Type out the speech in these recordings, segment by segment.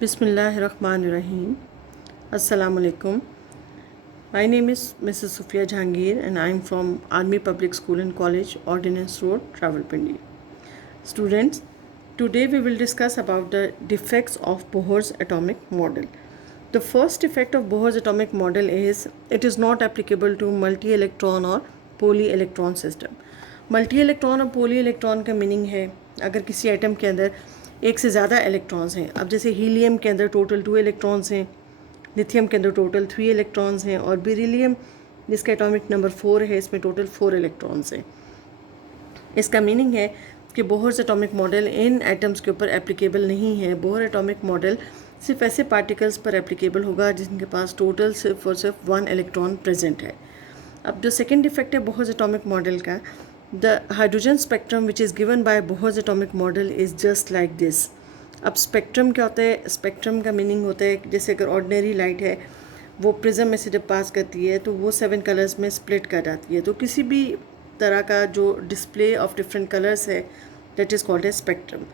Bismillahirrahmanirrahim. Assalamu alaikum. My name is Mrs. Sufia Jahangir and I am from Army Public School and College, Ordnance Road, Rawalpindi. Students, today we will discuss about the defects of Bohr's atomic model. The first defect of Bohr's atomic model is it is not applicable to multi-electron or poly-electron system. Multi-electron और poly-electron का meaning है अगर किसी atom के अंदर एक से ज़्यादा इलेक्ट्रॉन्स हैं, अब जैसे हीलियम के अंदर टोटल 2 इलेक्ट्रॉन्स हैं, लिथियम के अंदर टोटल 3 इलेक्ट्रॉन्स हैं और बेरिलियम जिसका एटॉमिक नंबर 4 है इसमें टोटल 4 इलेक्ट्रॉन्स हैं। इसका मीनिंग है कि बोहर्स एटॉमिक मॉडल इन एटम्स के ऊपर एप्लीकेबल नहीं है। बोहर एटॉमिक मॉडल सिर्फ ऐसे पार्टिकल्स पर एप्लीकेबल होगा जिनके पास टोटल सिर्फ और सिर्फ 1 इलेक्ट्रॉन प्रेजेंट है। अब जो सेकेंड डिफेक्ट है बोहर्स एटॉमिक मॉडल का, the hydrogen spectrum which is given by Bohr's atomic model is just like this. अब स्पेक्ट्रम क्या होता है? स्पेक्ट्रम का मीनिंग होता है जैसे अगर ऑर्डिनरी लाइट है वो प्रिज्म में से जब पास करती है तो वो 7 कलर्स में स्प्लिट कर जाती है, तो किसी भी तरह का जो डिस्प्ले ऑफ डिफरेंट कलर्स है that is called a spectrum.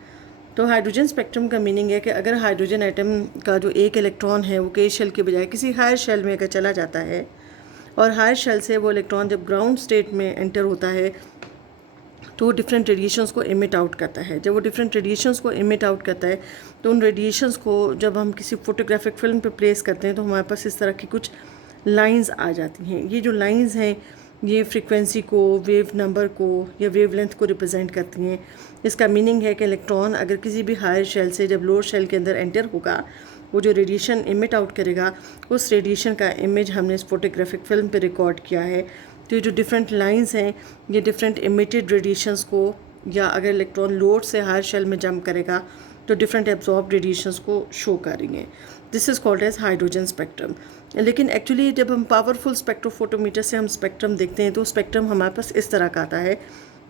तो हाइड्रोजन स्पेक्ट्रम का मीनिंग है कि अगर हाइड्रोजन एटम का जो एक इलेक्ट्रॉन है वो कई शेल के बजाय किसी हायर शेल में अगर चला जाता है और हायर शेल से वो इलेक्ट्रॉन जब ग्राउंड स्टेट में एंटर होता है तो वो डिफरेंट रेडिएशंस को इमिट आउट करता है। जब वो डिफरेंट रेडिएशंस को इमिट आउट करता है तो उन रेडिएशंस को जब हम किसी फोटोग्राफिक फिल्म पे प्लेस करते हैं तो हमारे पास इस तरह की कुछ लाइंस आ जाती हैं। ये जो लाइंस हैं ये फ्रीक्वेंसी को, वेव नंबर को या वेव लेंथ को रिप्रेजेंट करती हैं। इसका मीनिंग है कि इलेक्ट्रॉन अगर किसी भी हायर शेल से जब लोअर शेल के अंदर एंटर होगा वो जो रेडिएशन इमिट आउट करेगा उस रेडिएशन का इमेज हमने इस फोटोग्राफिक फिल्म पे रिकॉर्ड किया है। तो ये जो डिफरेंट लाइंस हैं ये डिफरेंट इमिटेड रेडिएशंस को, या अगर इलेक्ट्रॉन लोअर से हायर शेल में जंप करेगा तो डिफरेंट एब्जॉर्ब रेडिएशंस को शो करेंगे। This is called as hydrogen spectrum. लेकिन एक्चुअली जब हम पावरफुल स्पेक्ट्रोफोटोमीटर से हम स्पेक्ट्रम देखते हैं तो स्पेक्ट्रम हमारे पास इस तरह का आता है।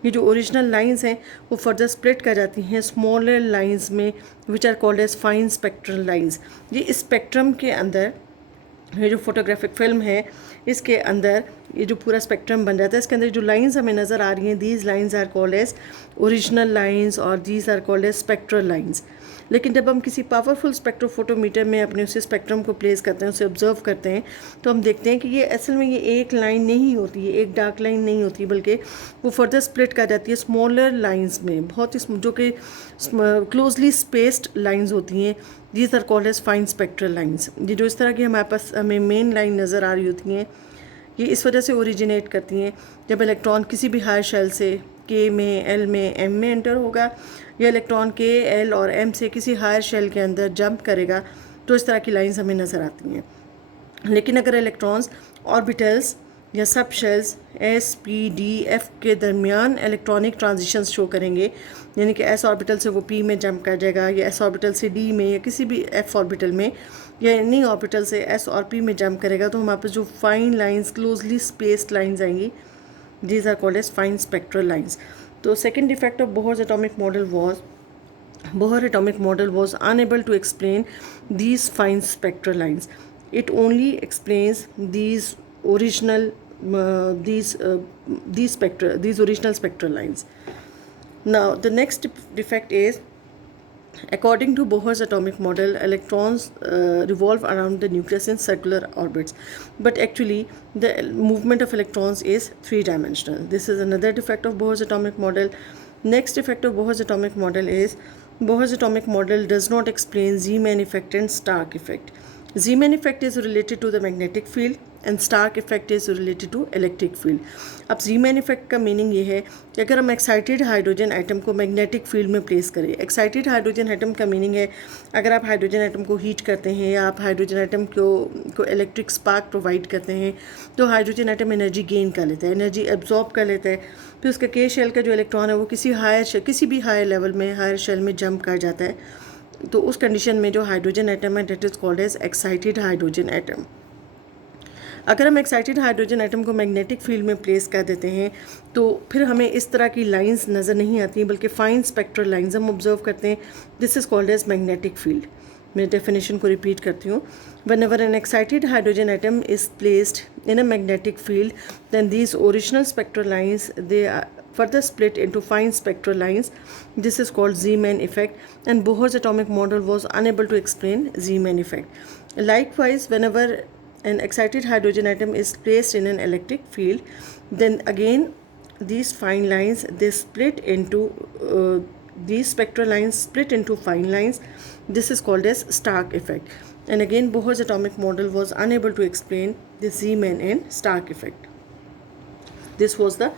ये जो ओरिजिनल लाइंस हैं वो फर्दर स्प्लिट कर जाती हैं स्मॉलर लाइंस में which are called as fine spectral lines. ये इस स्पेक्ट्रम के अंदर, ये जो फोटोग्राफिक फिल्म है इसके अंदर ये जो पूरा स्पेक्ट्रम बन जाता है इसके अंदर जो लाइंस हमें नज़र आ रही हैं these lines are called as original lines और these are called as spectral lines. लेकिन जब हम किसी पावरफुल स्पेक्ट्रोफोटोमीटर में अपने उसे स्पेक्ट्रम को प्लेस करते हैं, उसे ऑब्जर्व करते हैं तो हम देखते हैं कि ये असल में ये एक लाइन नहीं होती है, एक डार्क लाइन नहीं होती, बल्कि वो फर्दर स्प्लिट कर जाती है स्मॉलर लाइंस में, बहुत ही जो कि क्लोजली स्पेस्ड लाइंस होती हैं। These are called as fine spectral lines. ये जो इस तरह की हमारे पास हमें मेन लाइन नज़र आ रही होती हैं ये इस वजह से ओरिजिनेट करती हैं जब इलेक्ट्रॉन किसी भी हायर शेल से के में, एल में, एम में एंटर होगा या इलेक्ट्रॉन के, एल और एम से किसी हायर शेल के अंदर जंप करेगा तो इस तरह की लाइंस हमें नज़र आती हैं। लेकिन अगर इलेक्ट्रॉन्स ऑर्बिटल्स या सब shells S, P, D, F के दरमियान इलेक्ट्रॉनिक ट्रांजिशंस शो करेंगे, यानी कि एस ऑर्बिटल से वो पी में जंप कर जाएगा या एस ऑर्बिटल से डी में या किसी भी एफ ऑर्बिटल में या इन्हीं ऑर्बिटल से एस और पी में जंप करेगा तो हमारे पास जो fine lines, closely spaced lines आएंगी, these are called as fine spectral lines. तो second defect of Bohr's atomic model was Bohr atomic model was unable to explain these fine spectral lines. It only explains these original these original spectral lines. Now the next defect is, according to Bohr's atomic model, electrons revolve around the nucleus in circular orbits, but actually the movement of electrons is 3-dimensional. This is another defect of Bohr's atomic model. Next defect of Bohr's atomic model is Bohr's atomic model does not explain Zeeman effect and Stark effect. Zeeman effect is related to the magnetic field and Stark effect is related to electric field. अब Zeeman effect का meaning ये है कि अगर हम excited hydrogen atom को magnetic field में place करें, एक्साइटेड हाइड्रोजन एटम का मीनिंग है अगर आप हाइड्रोजन एटम को हीट करते हैं या आप हाइड्रोजन एटम को इलेक्ट्रिक स्पार्क प्रोवाइड करते हैं तो हाइड्रोजन एटम एनर्जी गेन कर लेता है, एनर्जी एब्जॉर्ब कर लेता है, फिर उसका के शेल का जो इलेक्ट्रॉन है वो किसी भी हायर लेवल में, हायर शेल में जंप कर जाता है। तो उस कंडीशन में जो हाइड्रोजन एटम है that is called as excited hydrogen atom. अगर हम एक्साइटेड हाइड्रोजन एटम को मैग्नेटिक फील्ड में प्लेस कर देते हैं तो फिर हमें इस तरह की लाइंस नज़र नहीं आती बल्कि फाइन स्पेक्ट्रल लाइंस हम ऑब्जर्व करते हैं। This is called as magnetic field. मैं डेफिनेशन को रिपीट करती हूँ। Whenever an excited hydrogen atom is placed in a magnetic field, then these original spectral lines they further split into fine spectral lines. This is called Zeeman effect, and Bohr's atomic model was unable to explain Zeeman effect. Likewise, whenever an excited hydrogen atom is placed in an electric field, then again these fine lines, they split into these spectral lines split into fine lines. This is called as Stark effect. And again, Bohr's atomic model was unable to explain the Zeeman and Stark effect. This was the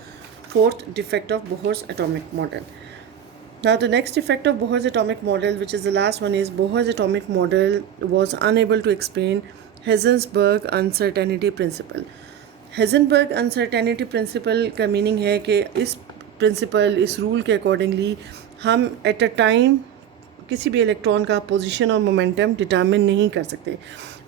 fourth defect of Bohr's atomic model. Now the next defect of Bohr's atomic model, which is the last one, is Bohr's atomic model was unable to explain Heisenberg uncertainty principle. Heisenberg uncertainty principle का meaning है कि इस principal, इस rule के accordingly हम at a time किसी भी electron का पोजीशन और मोमेंटम डिटरमिन नहीं कर सकते.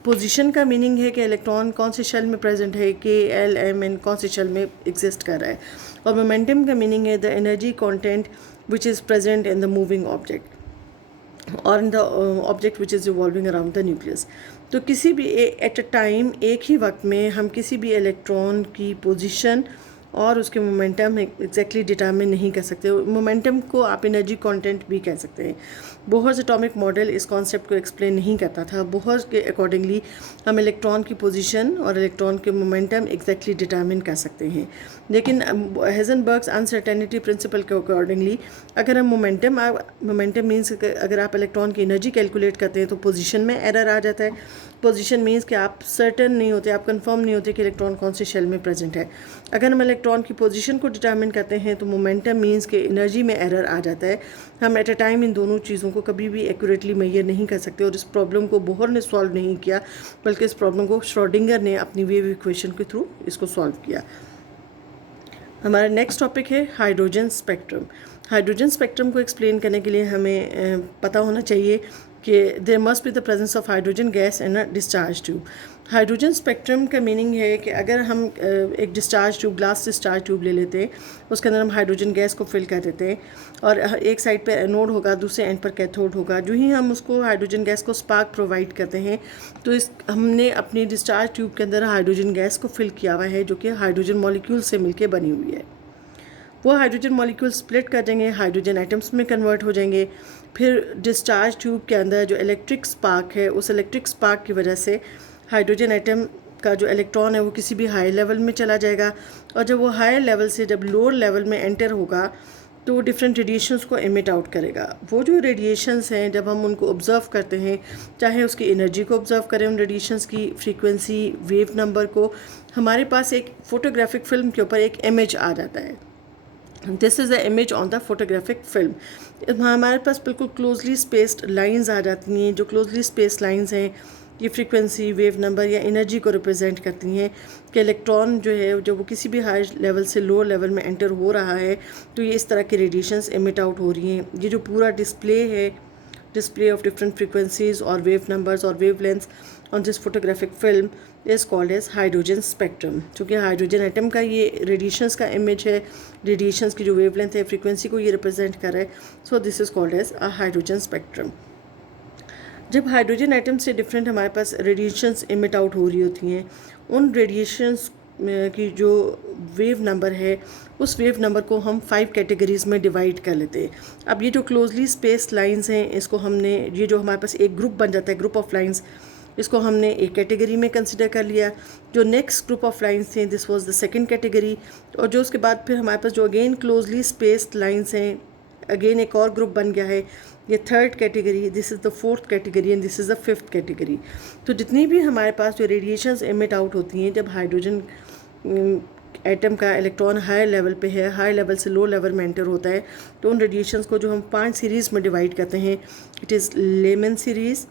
पोजीशन का मीनिंग है कि इलेक्ट्रॉन कौन से शेल में प्रेजेंट है, K, L, M, N कौन से शेल में एग्जिस्ट कर रहा है, और मोमेंटम का मीनिंग है the energy content which is present in the moving object और in the object which is revolving around the nucleus. तो किसी भी एट अ टाइम, एक ही वक्त में हम किसी भी इलेक्ट्रॉन की पोजीशन और उसके मोमेंटम एग्जैक्टली डिटरमिन नहीं कर सकते. मोमेंटम को आप एनर्जी कंटेंट भी कह सकते हैं. बोहर्स एटॉमिक मॉडल इस कॉन्सेप्ट को एक्सप्लेन नहीं करता था. बोहर्स के अकॉर्डिंगली हम इलेक्ट्रॉन की पोजीशन और इलेक्ट्रॉन के मोमेंटम एग्जैक्टली डिटरमिन कर सकते हैं. लेकिन हाइजेनबर्ग्स अनसर्टेनिटी प्रिंसिपल के अकॉर्डिंगली अगर हम मोमेंटम मीन्स अगर आप इलेक्ट्रॉन की एनर्जी कैलकुलेट करते हैं तो पोजीशन में एरर आ जाता है. पोजीशन मीन्स कि आप सर्टन नहीं होते, आप कंफर्म नहीं होते कि इलेक्ट्रॉन कौन से शेल में प्रेजेंट है. अगर हम इलेक्ट्रॉन की पोजीशन को डिटरमिन करते हैं तो मोमेंटम मीन्स कि एनर्जी में एरर आ जाता है. हम एट अ टाइम इन दोनों चीज़ों को कभी भी एक्यूरेटली मेजर नहीं कर सकते. और इस प्रॉब्लम को बोहर ने सॉल्व नहीं किया, बल्कि इस प्रॉब्लम को श्रोडिंगर ने अपनी वेव इक्वेशन के थ्रू इसको सॉल्व किया. हमारा नेक्स्ट टॉपिक है हाइड्रोजन स्पेक्ट्रम. हाइड्रोजन स्पेक्ट्रम को एक्सप्लेन करने के लिए हमें पता होना चाहिए कि there must be the presence of hydrogen gas in a discharge tube. Hydrogen spectrum का मीनिंग है कि अगर हम एक discharge tube, glass discharge tube ले लेते हैं, उसके अंदर हम हाइड्रोजन गैस को फिल कर देते हैं और एक साइड पे एनोड होगा, दूसरे एंड पर कैथोड होगा. जो ही हम उसको हाइड्रोजन गैस को स्पार्क प्रोवाइड करते हैं तो हमने अपनी डिस्चार्ज ट्यूब के अंदर हाइड्रोजन गैस को फिल किया हुआ है, जो कि हाइड्रोजन मॉलिक्यूल से मिलकर बनी हुई है. वो हाइड्रोजन मॉलिक्यूल स्प्लिट कर देंगे, हाइड्रोजन एटम्स में कन्वर्ट हो जाएंगे. फिर डिस्चार्ज ट्यूब के अंदर जो इलेक्ट्रिक स्पार्क है, उस इलेक्ट्रिक स्पार्क की वजह से हाइड्रोजन एटम का जो इलेक्ट्रॉन है वो किसी भी हाई लेवल में चला जाएगा. और जब वो हायर लेवल से जब लोअर लेवल में एंटर होगा तो वो डिफरेंट रेडिएशंस को एमिट आउट करेगा. वो जो रेडिएशंस हैं जब हम उनको ऑब्ज़र्व करते हैं, चाहे उसकी एनर्जी को ऑब्ज़र्व करें, उन रेडिएशंस की फ्रीक्वेंसी, वेव नंबर को, हमारे पास एक फ़ोटोग्राफिक फ़िल्म के ऊपर एक इमेज आ जाता है. This is the image on the photographic film. हमारे पास बिल्कुल क्लोजली स्पेस्ड लाइंस आ जाती हैं. जो क्लोजली स्पेस्ड लाइंस हैं ये फ्रीक्वेंसी, वेव नंबर या एनर्जी को रिप्रेजेंट करती हैं कि इलेक्ट्रॉन जो है जब वो किसी भी हाई लेवल से लोअर लेवल में एंटर हो रहा है तो ये इस तरह की रेडिएशंस एमिट आउट हो रही हैं. ये जो पूरा डिस्प्ले है, display of different frequencies or wave numbers or wavelengths on this photographic film is called as hydrogen spectrum. चूँकि हाइड्रोजन एटम का ये रेडिएशंस का इमेज है, रेडिएशंस की जो वेवलेंथ है, फ्रीक्वेंसी को ये रिप्रेजेंट कर रहा है, so this is called as a hydrogen spectrum. जब हाइड्रोजन एटम से डिफरेंट हमारे पास रेडिएशंस इमिट आउट हो रही होती हैं, उन रेडिएशंस की जो वेव नंबर है उस वेव नंबर को हम 5 कैटेगरीज़ में डिवाइड कर लेते हैं. अब ये जो क्लोजली स्पेस्ड लाइंस हैं इसको हमने, ये जो हमारे पास एक ग्रुप बन जाता है, ग्रुप ऑफ लाइंस, इसको हमने एक कैटेगरी में कंसिडर कर लिया. जो नेक्स्ट ग्रुप ऑफ लाइंस थे this was the second category. और जो उसके बाद फिर हमारे पास जो अगेन क्लोजली स्पेस्ड लाइंस हैं, अगेन एक और ग्रुप बन गया है, ये third category, this is the fourth category and this is the fifth category. तो जितनी भी हमारे पास जो रेडिएशंस एमिट आउट होती हैं जब हाइड्रोजन एटम का इलेक्ट्रॉन हाई लेवल पे है, हाई लेवल से लो लेवल में एंटर होता है, तो उन रेडिएशंस को जो हम 5 सीरीज़ में डिवाइड करते हैं, it is Lyman series,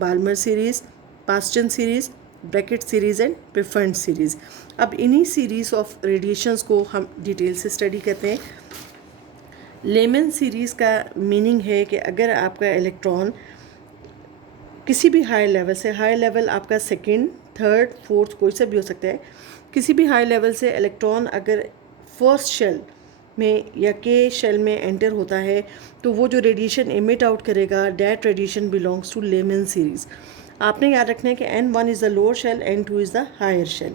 Balmer series, Paschen series, Brackett series and Pfund series. अब इन्हीं सीरीज़ ऑफ रेडिएशंस को हम डिटेल से स्टडी करते हैं. लेमन सीरीज़ का मीनिंग है कि अगर आपका इलेक्ट्रॉन किसी भी हाई लेवल से, हाई लेवल आपका सेकंड, थर्ड, फोर्थ कोई सा भी हो सकता है, किसी भी हाई लेवल से इलेक्ट्रॉन अगर फर्स्ट शेल में या के शेल में एंटर होता है तो वो जो रेडिएशन एमिट आउट करेगा, that radiation belongs to Lyman series. आपने याद रखना है कि N1 is the lower shell, N2 is the higher shell.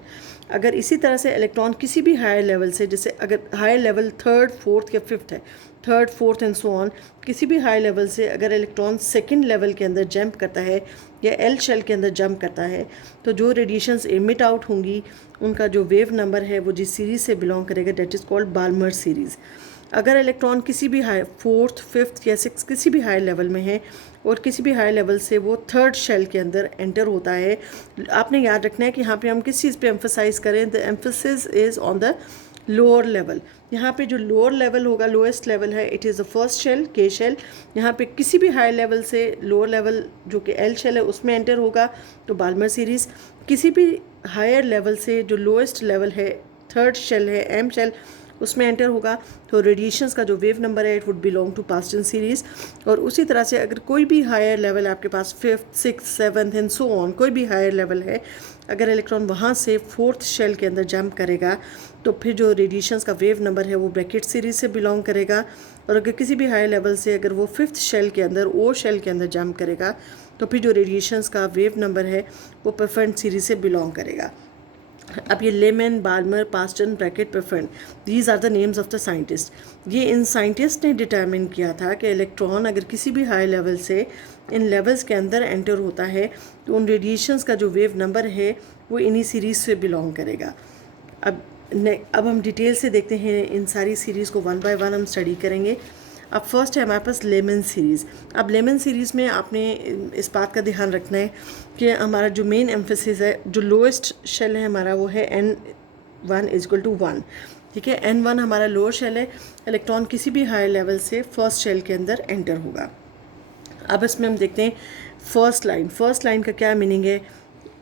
अगर इसी तरह से इलेक्ट्रॉन किसी भी हायर लेवल से, जैसे अगर हायर लेवल थर्ड, फोर्थ या फिफ्थ है, third, fourth and so on, किसी भी हाई लेवल से अगर इलेक्ट्रॉन सेकंड लेवल के अंदर जंप करता है या एल शेल के अंदर जंप करता है, तो जो रेडिएशंस एमिट आउट होंगी उनका जो वेव नंबर है वो जिस सीरीज़ से बिलोंग करेगा, that is called Balmer series. अगर इलेक्ट्रॉन किसी भी हाई, फोर्थ, फिफ्थ या सिक्स किसी भी हाई लेवल में है और किसी भी हाई लेवल से वो थर्ड शेल के अंदर एंटर होता है, आपने याद रखना है कि यहाँ पे हम किस चीज़ पे एम्फोसाइज करें, the emphasis is on the lower level. यहाँ पे जो लोअर लेवल होगा, लोएस्ट लेवल है, it is the first shell, K shell. यहाँ पे किसी भी हाई लेवल से लोअर लेवल जो कि एल शेल है उसमें एंटर होगा तो बाल्मर सीरीज़। किसी भी हायर लेवल से जो लोएस्ट लेवल है, थर्ड शेल है, एम शेल, उसमें एंटर होगा तो रेडिएशंस का जो वेव नंबर है it would belong to Paschen series. और उसी तरह से अगर कोई भी हायर लेवल आपके पास fifth, six, seventh and so on, कोई भी हायर लेवल है, अगर इलेक्ट्रॉन वहाँ से फोर्थ शेल के अंदर जंप करेगा तो फिर जो रेडिएशंस का वेव नंबर है वो ब्रैकेट सीरीज़ से बिलोंग करेगा। और अगर किसी भी हायर लेवल से अगर वो फिफ्थ शेल के अंदर, ओ शेल के अंदर जंप करेगा तो फिर जो रेडिएशंस का वेव नंबर है वो परफेंट सीरीज़ से बिलोंग करेगा। अब ये Lyman, Balmer, Paschen, Brackett, Pfund, these are the names of the scientist. ये इन साइंटिस्ट ने डिटरमिन किया था कि इलेक्ट्रॉन अगर किसी भी हाई लेवल से इन लेवल्स के अंदर एंटर होता है तो उन रेडिएशंस का जो वेव नंबर है वो इन्हीं सीरीज़ से बिलोंग करेगा। अब हम डिटेल से देखते हैं, इन सारी सीरीज़ को वन बाय वन हम स्टडी करेंगे। अब फर्स्ट है हमारे पास लेमन सीरीज़। अब लेमन सीरीज़ में आपने इस बात का ध्यान रखना है कि हमारा जो मेन एम्फेसिस है, जो लोएस्ट शेल है हमारा वो है N1 इक्वल टू 1। ठीक है, N1 हमारा लोअर शेल है, इलेक्ट्रॉन किसी भी हायर लेवल से फर्स्ट शेल के अंदर एंटर होगा। अब इसमें हम देखते हैं फर्स्ट लाइन। फर्स्ट लाइन का क्या मीनिंग है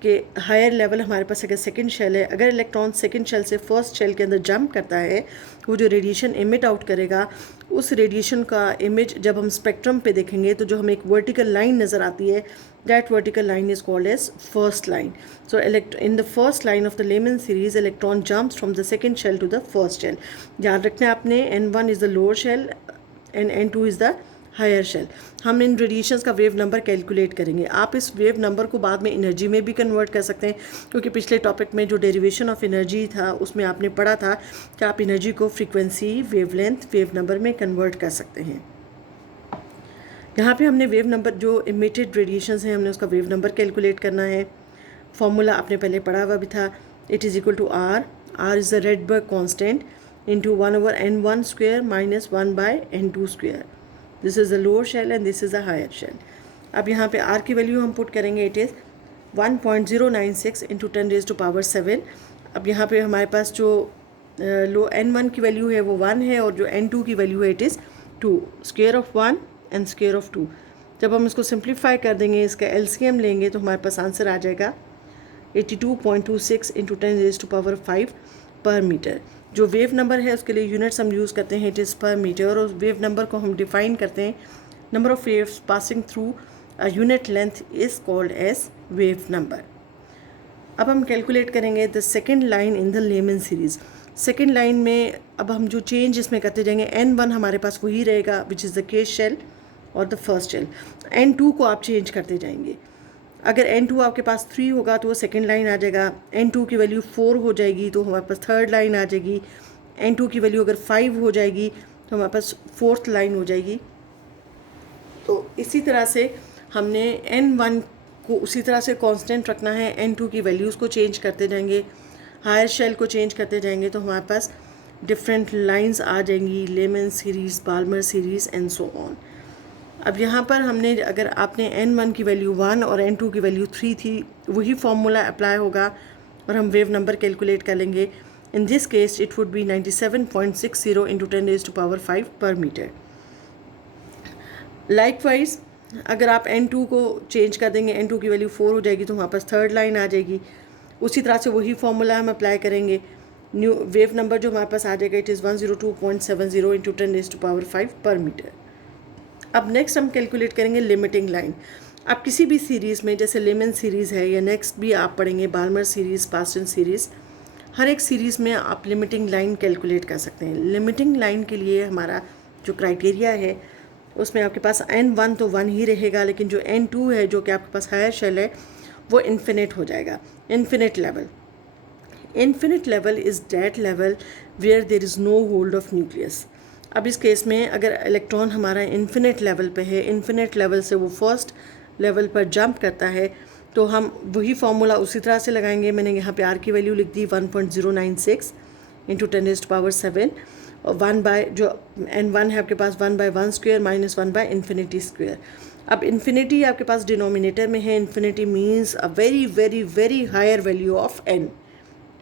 कि हायर लेवल हमारे पास अगर सेकंड शेल है, अगर इलेक्ट्रॉन सेकंड शेल से फर्स्ट शेल के अंदर जंप करता है, वो जो रेडिएशन एमिट आउट करेगा, उस रेडिएशन का इमेज जब हम स्पेक्ट्रम पे देखेंगे तो जो हमें एक वर्टिकल लाइन नज़र आती है, that vertical line is called as first line. So in the first line of the Lyman series electron jumps from the second shell to the first shell. याद रखना है आपने, N1 is the lower shell and N2 is the higher shell. हम इन radiations का wave number calculate करेंगे। आप इस वेव नंबर को बाद में एनर्जी में भी कन्वर्ट कर सकते हैं, क्योंकि पिछले टॉपिक में जो डेरिवेशन ऑफ एनर्जी था उसमें आपने पढ़ा था कि आप एनर्जी को फ्रीक्वेंसी, वेवलेंथ, वेव नंबर में कन्वर्ट कर सकते हैं। यहाँ पे हमने वेव नंबर, जो इमिटेड रेडिएशंस हैं, हमने उसका वेव नंबर कैलकुलेट करना है। फॉर्मूला आपने पहले पढ़ा हुआ भी था, it is equal to R is the Rydberg constant into 1/N1 square minus 1/N2 square. This is the lower shell and this is the higher shell. अब यहाँ पे R की वैल्यू हम पुट करेंगे, इट इज़ 1.096 इंटू 10⁻⁷। अब यहाँ पे हमारे पास जो N1 की वैल्यू है वो 1 है और जो N2 की वैल्यू है it is 2, square of 1 and square of 2। जब हम इसको सिंप्लीफाई कर देंगे, इसका LCM लेंगे तो हमारे पास आंसर आ जाएगा 82.26 इंटू 10⁵ पर मीटर। जो वेव नंबर है उसके लिए यूनिट्स हम यूज़ करते हैं, इट इज़ पर मीटर, और उस वेव नंबर को हम डिफाइन करते हैं, number of waves passing through a unit length is called as wave number. अब हम कैलकुलेट करेंगे the second line in the Lyman series. Second line में अब हम जो चेंज इसमें करते जाएंगे, N1 हमारे पास वही रहेगा which is the K shell और द फर्स्ट शेल। N2 को आप चेंज करते जाएंगे। अगर N2 आपके पास 3 होगा तो वो सेकेंड लाइन आ जाएगा, N2 की वैल्यू 4 हो जाएगी तो हमारे पास थर्ड लाइन आ जाएगी, N2 की वैल्यू अगर 5 हो जाएगी तो हमारे पास फोर्थ लाइन हो जाएगी। तो इसी तरह से हमने N1 को उसी तरह से कांस्टेंट रखना है, N2 की वैल्यूज़ को चेंज करते जाएंगे, हायर शेल को चेंज करते जाएंगे तो हमारे पास डिफरेंट लाइंस आ जाएंगी, Lyman series, Balmer series and so on. अब यहाँ पर हमने, अगर आपने N1 की वैल्यू 1 और N2 की वैल्यू 3 थी, वही फॉर्मूला अप्लाई होगा और हम वेव नंबर कैलकुलेट कर लेंगे। In this case it would B 97.60 into 10⁵ पर मीटर। लाइकवाइज अगर आप N2 को चेंज कर देंगे, N2 की वैल्यू 4 हो जाएगी तो हमारे पास थर्ड लाइन आ जाएगी। उसी तरह से वही फॉर्मूला हम अप्लाई करेंगे, न्यू वेव नंबर जो हमारे पास आ जाएगा इट इज़ 102.70 इंटू 10⁵ पर मीटर। अब नेक्स्ट हम कैलकुलेट करेंगे लिमिटिंग लाइन। आप किसी भी सीरीज़ में, जैसे लेमन सीरीज़ है या नेक्स्ट भी आप पढ़ेंगे बाल्मर सीरीज़, पास्टन सीरीज़, हर एक सीरीज़ में आप लिमिटिंग लाइन कैलकुलेट कर सकते हैं। लिमिटिंग लाइन के लिए हमारा जो क्राइटेरिया है उसमें आपके पास N1 तो 1 ही रहेगा, लेकिन जो N2 है जो कि आपके पास हायर शेल है वो इन्फिनिट हो जाएगा, infinite level. Infinite level is that level where there is no hold of nucleus. अब इस केस में अगर इलेक्ट्रॉन हमारा इन्फिनिट लेवल पे है, इन्फिनिट लेवल से वो फर्स्ट लेवल पर जंप करता है, तो हम वही फार्मूला उसी तरह से लगाएंगे। मैंने यहाँ पे आर की वैल्यू लिख दी 1.096 इंटू 10⁻⁷ और 1 बाय जो n1 है आपके पास 1/1² माइनस 1/∞²। अब इन्फिनिटी आपके पास डिनोमिनेटर में है। Infinity means a very very very higher value of n,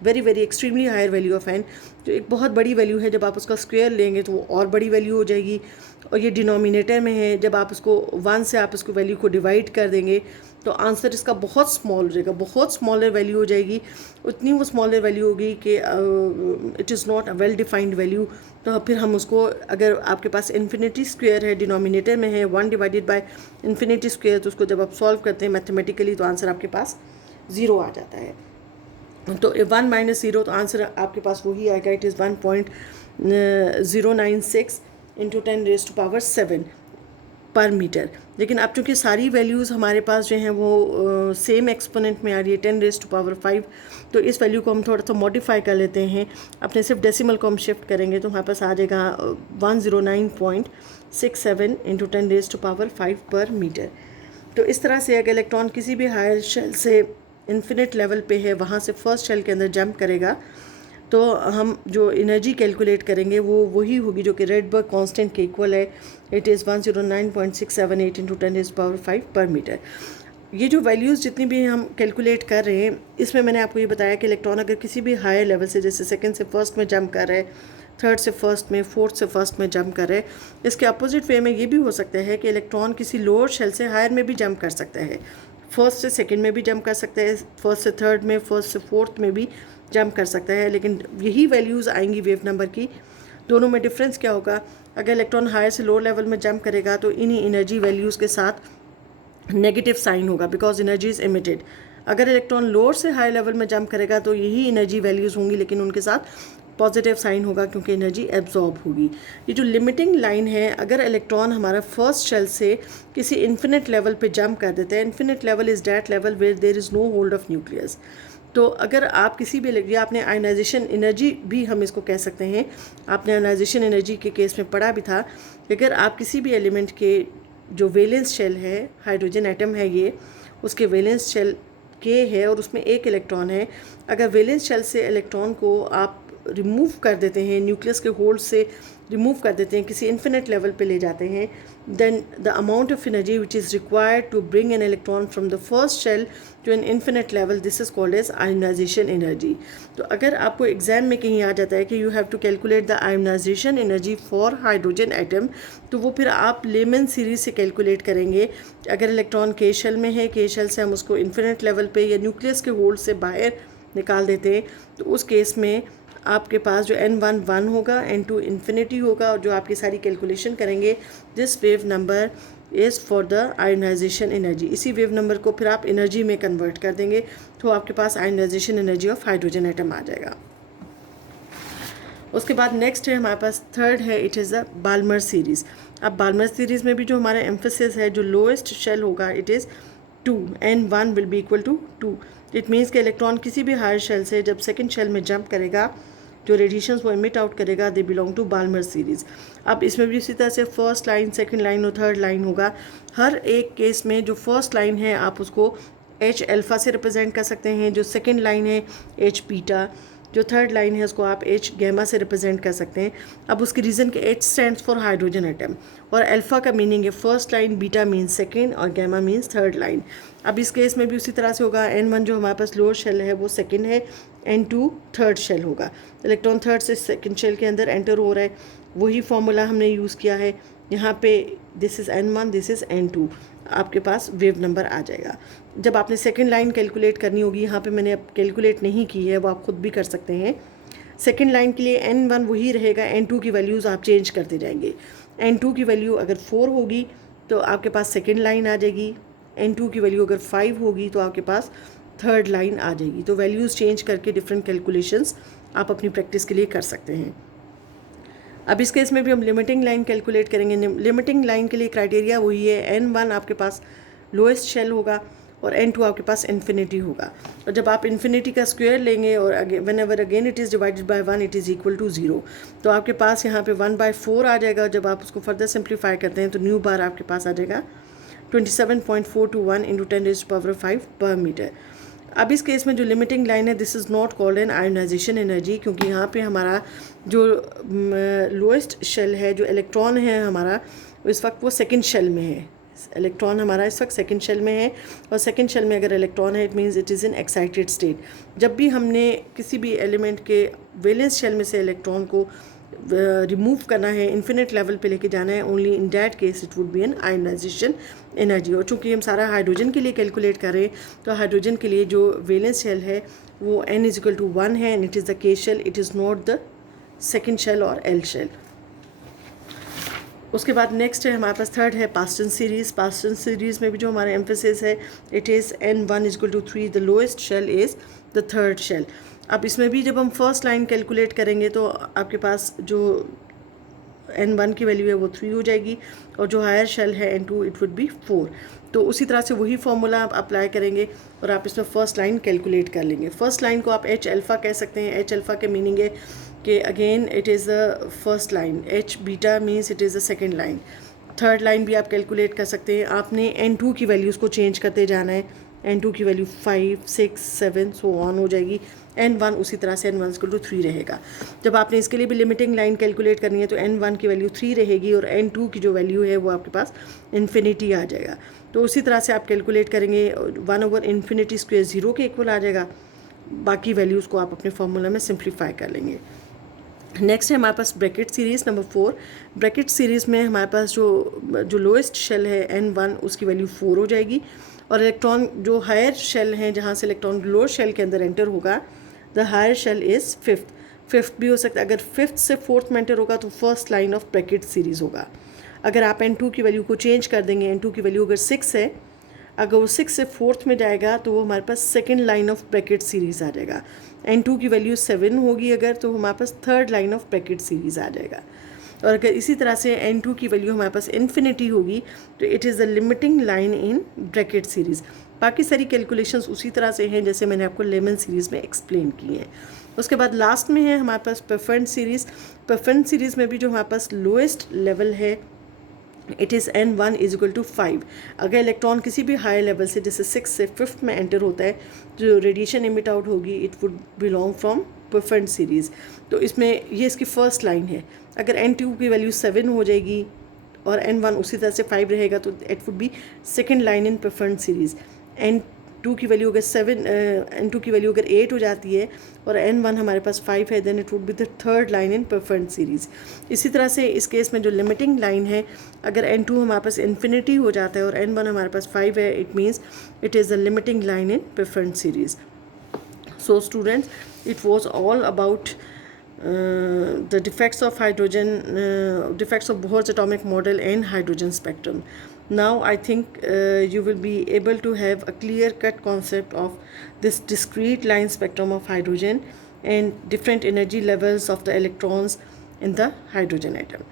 very very extremely higher value of n, जो एक बहुत बड़ी वैल्यू है। जब आप उसका स्क्वायर लेंगे तो वो और बड़ी वैल्यू हो जाएगी। और ये डिनोमिनेटर में है, जब आप उसको 1 से आप इसको वैल्यू को डिवाइड कर देंगे तो आंसर इसका बहुत स्मॉल हो जाएगा, बहुत स्मॉलर वैल्यू हो जाएगी। उतनी वो स्मॉलर वैल्यू होगी कि it is not a well defined value. तो फिर हम उसको, अगर आपके पास इन्फिनिटी स्क्वायर है, डिनोमिनेटर में है 1 डिवाइडेड बाय इन्फिनिटी स्क्वायर, तो उसको जब आप सॉल्व करते हैं मैथमेटिकली तो आंसर आपके पास 0 आ जाता है। तो 1 माइनस 0, तो आंसर आपके पास वही आएगा, इट इज़ 1.096 इंटू 10⁻⁷ पर मीटर। लेकिन अब चूँकि सारी वैल्यूज़ हमारे पास जो हैं वो सेम एक्सपोनेंट में आ रही है 10⁻⁵, तो इस वैल्यू को हम थोड़ा सा मॉडिफाई कर लेते हैं। अपने सिर्फ डेसिमल को हम शिफ्ट करेंगे तो हमारे पास आ जाएगा 109.67 इंटू 10⁻⁵ पर मीटर। तो इस तरह से अगर इलेक्ट्रॉन किसी भी हायर शेल से इन्फिनिट लेवल पे है, वहाँ से फर्स्ट शेल के अंदर जंप करेगा, तो हम जो एनर्जी कैलकुलेट करेंगे वो वही होगी जो कि रेडबर्ग कांस्टेंट के इक्वल है। इट इज़ 109.678 इंटू 10⁵ पर मीटर। ये जो वैल्यूज़ जितनी भी हम कैलकुलेट कर रहे हैं, इसमें मैंने आपको ये बताया कि इलेक्ट्रॉन अगर किसी भी हायर लेवल से, जैसे सेकंड से फर्स्ट में जंप कर रहे हैं, थर्ड से फर्स्ट में, फोर्थ से फर्स्ट में जंप कर रहे हैं, इसके अपोजिट वे में ये भी हो सकता है कि इलेक्ट्रॉन किसी लोअर शेल से हायर में भी जंप कर सकता है। फर्स्ट से सेकंड में भी जंप कर सकता है, फर्स्ट से थर्ड में, फर्स्ट से फोर्थ में भी जंप कर सकता है। लेकिन यही वैल्यूज़ आएंगी वेव नंबर की। दोनों में डिफरेंस क्या होगा? अगर इलेक्ट्रॉन हायर से लोअर लेवल में जंप करेगा तो इन्हीं एनर्जी वैल्यूज़ के साथ नेगेटिव साइन होगा, बिकॉज एनर्जी इज़ इमिटेड। अगर इलेक्ट्रॉन लोअर से हाई लेवल में जंप करेगा तो यही एनर्जी वैल्यूज़ होंगी, लेकिन उनके साथ पॉजिटिव साइन होगा क्योंकि एनर्जी एब्जॉर्ब होगी। ये जो लिमिटिंग लाइन है, अगर इलेक्ट्रॉन हमारा फर्स्ट शेल से किसी इन्फिनिट लेवल पे जंप कर देते हैं, infinite level is that level where there is no hold of nucleus. तो अगर आप किसी भी, या आपने आयनाइजेशन एनर्जी भी हम इसको कह सकते हैं, आपने आयनाइजेशन एनर्जी के केस में पढ़ा भी था, अगर आप किसी भी एलिमेंट के जो वैलेंस शेल है, हाइड्रोजन एटम है ये, उसके वैलेंस शेल के है और उसमें एक इलेक्ट्रॉन है, अगर वैलेंस शेल से इलेक्ट्रॉन को आप रिमूव कर देते हैं, न्यूक्लियस के होल्ड से रिमूव कर देते हैं, किसी इन्फिनिट लेवल पे ले जाते हैं, then the amount of energy which is required to bring an electron from the first shell to an infinite level, this is called as ionization energy. तो अगर आपको एग्जाम में कहीं आ जाता है कि you have to calculate the ionization energy for hydrogen atom, तो वो फिर आप लेमन सीरीज से कैलकुलेट करेंगे। अगर इलेक्ट्रॉन के शेल में है, के शेल से हम उसको इन्फिनिट लेवल पे या न्यूक्लियस के होल्ड से बाहर निकाल देते हैं, तो उस केस में आपके पास जो n1 1 होगा, n2 इन्फिनिटी होगा, और जो आपकी सारी कैलकुलेशन करेंगे, this wave number is for the ionization energy. इसी वेव नंबर को फिर आप एनर्जी में कन्वर्ट कर देंगे तो आपके पास ionization energy of hydrogen atom आ जाएगा। उसके बाद नेक्स्ट है हमारे पास थर्ड है, it is the Balmer series. अब बाल्मर सीरीज़ में भी जो हमारा एम्फेसिस है, जो लोएस्ट शेल होगा, it is 2, n1 will be equal to 2। It means कि इलेक्ट्रॉन किसी भी हायर शेल से जब सेकेंड शेल में जंप करेगा, जो रेडिएशंस वो एमिट आउट करेगा, they belong to Balmer series. अब इसमें भी इसी तरह से फर्स्ट लाइन, सेकंड लाइन और थर्ड लाइन होगा। हर एक केस में जो फर्स्ट लाइन है आप उसको H अल्फ़ा से रिप्रेजेंट कर सकते हैं, जो सेकंड लाइन है H बीटा, जो थर्ड लाइन है उसको आप H गैमा से रिप्रेजेंट कर सकते हैं। अब उसकी रीज़न के H stands for hydrogen atom, और अल्फ़ा का मीनिंग है first line, beta means second और गैमा मीन्स थर्ड लाइन। अब इस केस में भी उसी तरह से होगा, n1 जो हमारे पास लोअर शेल है वो सेकेंड है, n2 थर्ड शेल होगा। इलेक्ट्रॉन थर्ड से सेकेंड शेल के अंदर एंटर हो रहा है, वही फॉर्मूला हमने यूज़ किया है यहाँ पे, this is n1, this is n2, आपके पास वेव नंबर आ जाएगा। जब आपने सेकेंड लाइन कैलकुलेट करनी होगी, यहाँ पे मैंने अब कैलकुलेट नहीं की है, वो आप खुद भी कर सकते हैं। सेकेंड लाइन के लिए n1 वही रहेगा, n2 की वैल्यूज़ आप चेंज करते जाएंगे। n2 की वैल्यू अगर 4 होगी तो आपके पास सेकेंड लाइन आ जाएगी, n2 की वैल्यू अगर 5 होगी तो आपके पास थर्ड लाइन आ जाएगी। तो वैल्यूज़ चेंज करके डिफरेंट कैलकुलेशंस आप अपनी प्रैक्टिस के लिए कर सकते हैं। अब इस केस में भी हम लिमिटिंग लाइन कैलकुलेट करेंगे। लिमिटिंग लाइन के लिए क्राइटेरिया वही है, n1 आपके पास लोएस्ट शेल होगा और n2 आपके पास इन्फिनिटी होगा। और जब आप इन्फिनिटी का स्क्वायर लेंगे और whenever again it is divided by 1 it is equal to 0, तो आपके पास यहाँ पे 1/4 आ जाएगा। जब आप उसको फर्दर सिंप्लीफाई करते हैं तो न्यू बार आपके पास आ जाएगा 27.421 × 10⁵ पर मीटर। अब इस केस में जो लिमिटिंग लाइन है, this is not called an ionization energy, क्योंकि यहाँ पे हमारा जो लोएस्ट शेल है, जो इलेक्ट्रॉन है हमारा इस वक्त वो सेकंड शेल में है। इलेक्ट्रॉन हमारा इस वक्त सेकंड शेल में है, और सेकंड शेल में अगर इलेक्ट्रॉन है it means it is in excited state. जब भी हमने किसी भी एलिमेंट के वैलेंस शेल में से इलेक्ट्रॉन को रिमूव करना है, इन्फिनिट लेवल पे लेके जाना है, only in that case it would be an ionization energy. और चूँकि हम सारा हाइड्रोजन के लिए कैलकुलेट कर रहे हैं, तो हाइड्रोजन के लिए जो वैलेंस शेल है वो n=1 है, and it is the K shell, it is not the second shell और एल शेल। उसके बाद नेक्स्ट है हमारे पास थर्ड है पास्टन सीरीज़। पास्टन सीरीज़ में भी जो हमारा एम्फेसिस है, it is n1=3, the lowest shell is the third shell. अब इसमें भी जब हम फर्स्ट लाइन कैलकुलेट करेंगे तो आपके पास जो n1 की वैल्यू है वो 3 हो जाएगी, और जो हायर शेल है n2 इट वुड बी 4। तो उसी तरह से वही फॉर्मूला आप अप्लाई करेंगे और आप इसमें फ़र्स्ट लाइन कैलकुलेट कर लेंगे। फर्स्ट लाइन को आप H अल्फ़ा कह सकते हैं। H अल्फ़ा के मीनिंग है कि again it is the first line, H beta means it is the second line. Third line भी आप कैलकुलेट कर सकते हैं। आपने n2 की वैल्यूज़ को चेंज करते जाना है, n2 की वैल्यू 5, 6, 7 सो ऑन हो जाएगी। n1 उसी तरह से n1=3 रहेगा। जब आपने इसके लिए भी लिमिटिंग लाइन कैलकुलेट करनी है तो n1 की वैल्यू 3 रहेगी, और n2 की जो वैल्यू है वो आपके पास इन्फिनिटी आ जाएगा। तो उसी तरह से आप कैलकुलेट करेंगे, 1/∞² 0 के इक्वल आ जाएगा। बाकी वैल्यूज़ को आप अपने फार्मूला में सिंप्लीफाई कर लेंगे। नेक्स्ट है हमारे पास Brackett series number 4। Brackett series में हमारे पास जो लोएस्ट शेल है n1 उसकी वैल्यू 4 हो जाएगी, और इलेक्ट्रॉन जो हायर शेल हैं जहाँ से इलेक्ट्रॉन लोअर शेल के अंदर एंटर होगा, the higher shell is fifth भी हो सकता है। अगर फिफ्थ से फोर्थ में एंटर होगा तो first line of Brackett series होगा। अगर आप n2 की वैल्यू को चेंज कर देंगे, n2 की वैल्यू अगर 6 है, अगर वो 6 से फोर्थ में जाएगा तो वो हमारे पास second line of Brackett series आ जाएगा। n2 की वैल्यू 7 होगी अगर, तो हमारे पास third line of Brackett series आ जाएगा। और अगर इसी तरह से n2 की वैल्यू हमारे पास इन्फिनिटी होगी तो it is the limiting line in bracket series. बाकी सारी कैलकुलेशंस उसी तरह से हैं जैसे मैंने आपको लेमन सीरीज़ में एक्सप्लेन की हैं। उसके बाद लास्ट में है हमारे पास परफेंट सीरीज़। परफेंट सीरीज़ में भी जो हमारे पास लोएस्ट लेवल है इट इज़ n1=5। अगर इलेक्ट्रॉन किसी भी हाई लेवल से जैसे 6 से 5th में एंटर होता है, जो रेडिएशन इमिट आउट होगी it would belong from Pfund series. तो इसमें ये इसकी फर्स्ट लाइन है। अगर n2 की वैल्यू 7 हो जाएगी और n1 उसी तरह से 5 रहेगा तो it would be second line in Pfund series. n2 की वैल्यू अगर 8 हो जाती है और n1 हमारे पास 5 है, then it would be the third line in Pfund series. इसी तरह से इस केस में जो लिमिटिंग लाइन है, अगर n2 हमारे पास इन्फिनिटी हो जाता है और n1 हमारे पास 5 है, it means it is the limiting line in Pfund series. So students, it was all about the defects of hydrogen, defects of Bohr's atomic model and hydrogen spectrum. Now I think you will be able to have a clear-cut concept of this discrete line spectrum of hydrogen and different energy levels of the electrons in the hydrogen atom.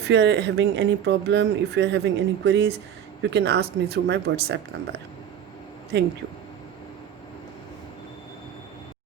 If you are having any problem, if you are having any queries, you can ask me through my WhatsApp number. Thank you.